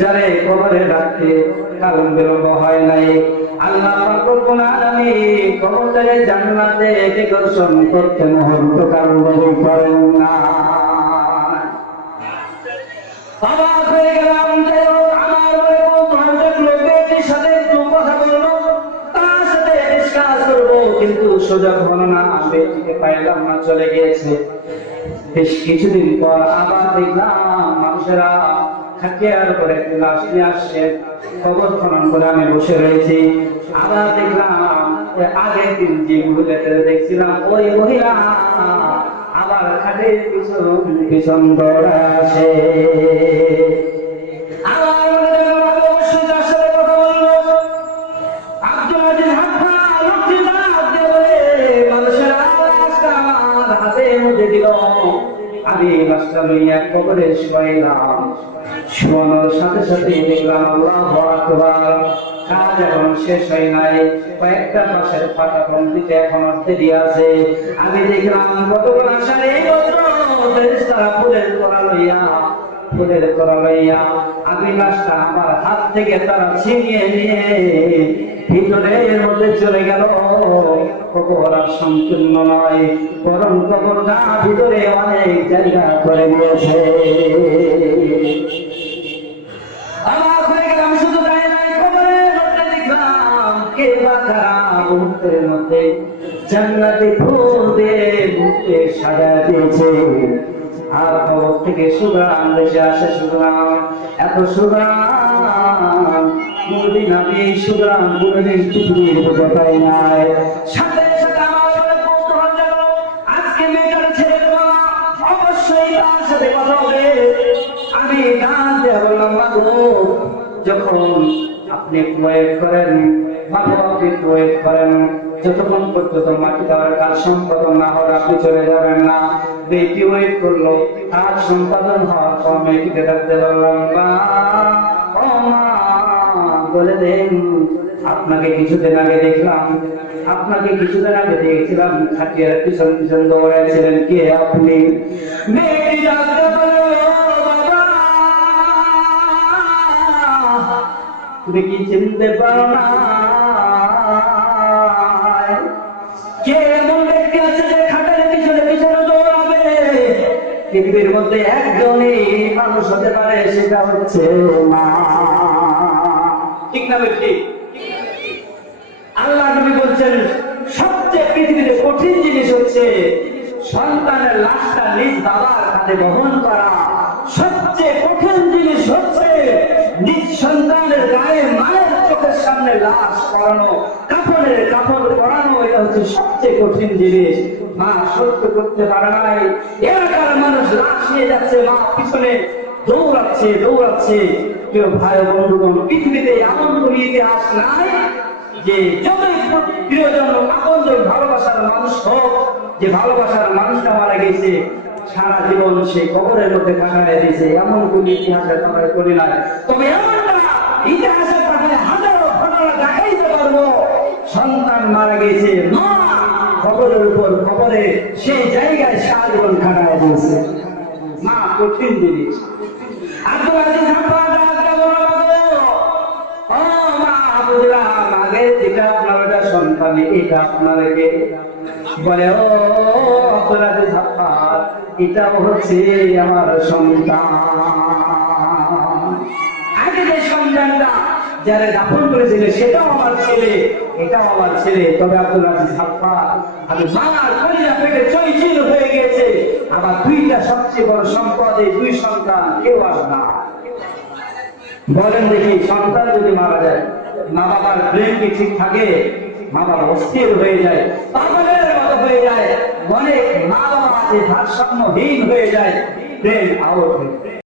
যারে কবরে রাখতে কারণ বিলম্ব হয় নাই, আল্লাহ পাক রব্বুল আলামিন কবরে জান্নাতে ডেকোরেশন করতে মুহূর্ত কারণ দেরি করেন না। অবাক হয়ে গেলাম, আমার বলে কৌতূহল দেখলো, বেটির সাথে একটু কথা বলবো, তার সাথে ডিসকাস করবো, কিন্তু সুযোগ হলো না, বেটিকে পাইলাম না, চলে গিয়েছে। বেশ কিছুদিন পর আবার দেখলাম মানুষেরা খাটিয়ার করে লাশ নিয়ে আসছে, কবর খনন করে আমি বসে রয়েছি। আবার দেখলাম আগের দিন যে মহিলাকে দেখছিলাম ওই মহিলা আবার খাটের পিছন দৌড়ে আসে। আমি লাশটা লইয়া কবরে শুয়াইলাম, শোয়ানোর সাথে সাথে দেখলাম আল্লাহু আকবার, কাজ এখন শেষ হয় নাই, কয়েকটা মাসের ফাটা কমপ্লিট এখন দেরি আছে। আমি দেখলাম কতগুলো আসারে ফেরেশতারা ফুলের তোড়া লইয়া আমি লাশটা আমার হাত থেকে তারা ছিনিয়ে নিয়ে ভিতরের মধ্যে চলে গেল। কবর আর সম্পূর্ণ নয়, বরং কবরটা ভিতরে অনেক জায়গা করে নিয়েছে। আমার হয়ে গেলাম, শুধু তাই নয়, কবরের মধ্যে দেখলাম কে বা কারা মুহূর্তের মধ্যে জান্নাতি ফুল দিয়ে মুখে সাজায় দিয়েছে। আর কবর থেকে সুগ্রাণ ভেসে আসে, সুগ্রাণ, এত সুগ্রাণ কোনদিন আমি এই সুগ্রাণ কোনদিন পৃথিবীর মধ্যে পাই নাই। সাথে সাথে আমার মনে কৌতূহল জাগলো, আজকে মেয়েটার ছেড়ে দেবো না, অবশ্যই তার সাথে কথা হবে। আমি গান দিয়ে বললাম, মাগো যখন আপনি ওয়েট করেন, মাগো আপনি ওয়েট করেন, যতক্ষণ পর্যন্ত মাটি দেওয়ার কাজ সম্পাদন না হলে আপনি চলে যাবেন না। বেটি ওয়েট করলো, কাজ সম্পাদন হওয়ার পর মেয়েটিকে ডাকতে বললাম, মা ও মা বলে দেন, আপনাকে কিছুদিন আগে দেখলাম, খাটিয়ার পিছন পিছন দৌড়াইছিলেন, কে আপনি? মেয়েটি ডাকতে বলল, বাবা তুমি কি চিনতে পারো না কে এমন ব্যক্তি আছে যে খাটের পিছনে পিছনে দৌড়াবে? পৃথিবীর মধ্যে একজনই মানুষ হতে পারে, সেটা হচ্ছে মা। ঠিক না ব্যক্তি? আল্লাহ নবী বলছেন সবচেয়ে পৃথিবীতে কঠিন জিনিস হচ্ছে সন্তানের লাশটা নিজ বাবার কাঁধে বহন করা। সবচেয়ে কঠিন জিনিস হচ্ছে নিজ সন্তানের গায়ে মায়ের চোখের সামনে লাশ পরানো, কাপড়ের কাপড় পরানো, এটা হচ্ছে সবচেয়ে কঠিন জিনিস। মা সহ্য করতে পারে নাই, এলাকার মানুষ লাশ নিয়ে যাচ্ছে, মা পিছনে দৌড়াচ্ছে। কেউ ভাই বন্ধুগণ, পৃথিবীতে এমন কোন ইতিহাস নাই যে যতই প্রিয়জন আপনজন ভালোবাসার মানুষ হোক, যে ভালোবাসার মানুষটা মারা গেছে সারা জীবন সে কবরের মধ্যে কাটায় দিয়েছে, এমন কোন ইতিহাসের আমরা করি না। তবে এমনটা ইতিহাসের পাঠায় হাজারো ঘটনা দেখাইতে পারবো, সন্তান মারা গেছে, মা কবরের উপর কবরে সেই জায়গায় সারা জীবন কাটায় দিয়েছে। মা কঠিন জিনিস। আব্দুল আজিজ এটা আপনার এটা সন্তান, এটা আপনার বলে, ও আব্দুল আজিজ আব্বাস, এটা হচ্ছে আমার সন্তান। আগে যে সন্তানটা যারা দাফন করেছিল সেটাও আমার ছেলে, এটাও আমার ছেলে। তবে আব্দুল আজিজ আব্বাস আমি মার কলিজা পেটে চৈচিল হয়ে গেছে, আমার দুইটা সবচেয়ে বড় সম্পদ, এই দুই সন্তান, কেউ আর না। বলেন দেখি, সন্তান যদি মারা যায়, মা বাবার ব্রেন কি ঠিক থাকে? মা বাবা অস্থির হয়ে যায়, পাগলের মতো হয়ে যায়, অনেক মা বাবা আছে ভারসাম্যহীন হয়ে যায়, ব্রেন আউট হয়ে যায়।